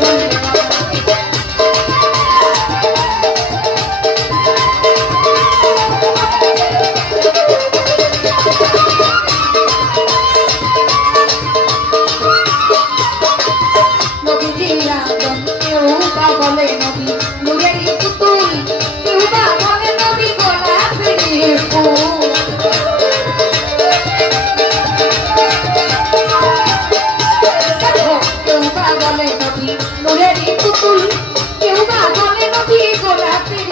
Thank you. নদী নোরেরই পুতুল কেউ বা বলে নদী গোলাপের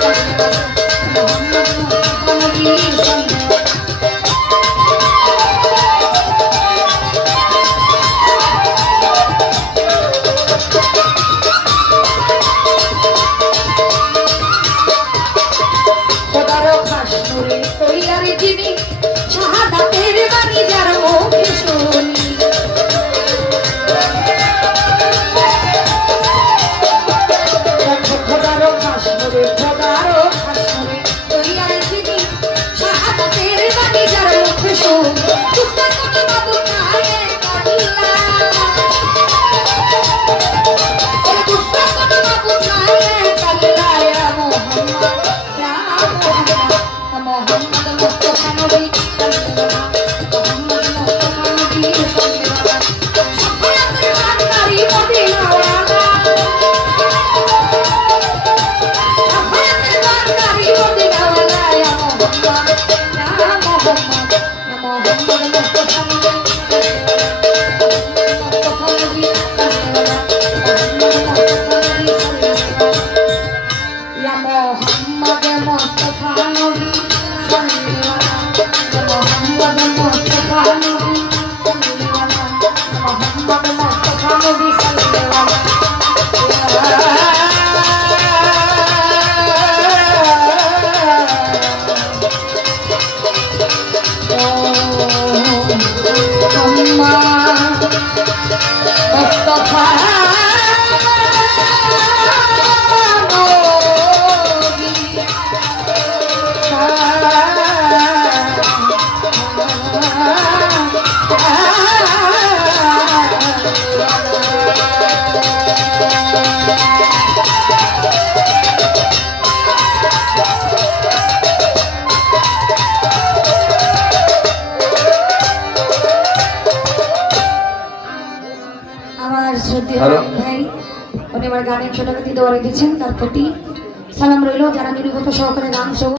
Thank you. Mustafa. শ্রদ্ধেয় ভাই উনি গানের ছোটকাতি দেওয়া রেখেছেন তার প্রতি সালাম রইল যারা নিরবতা সহকারে গান শ্রবণ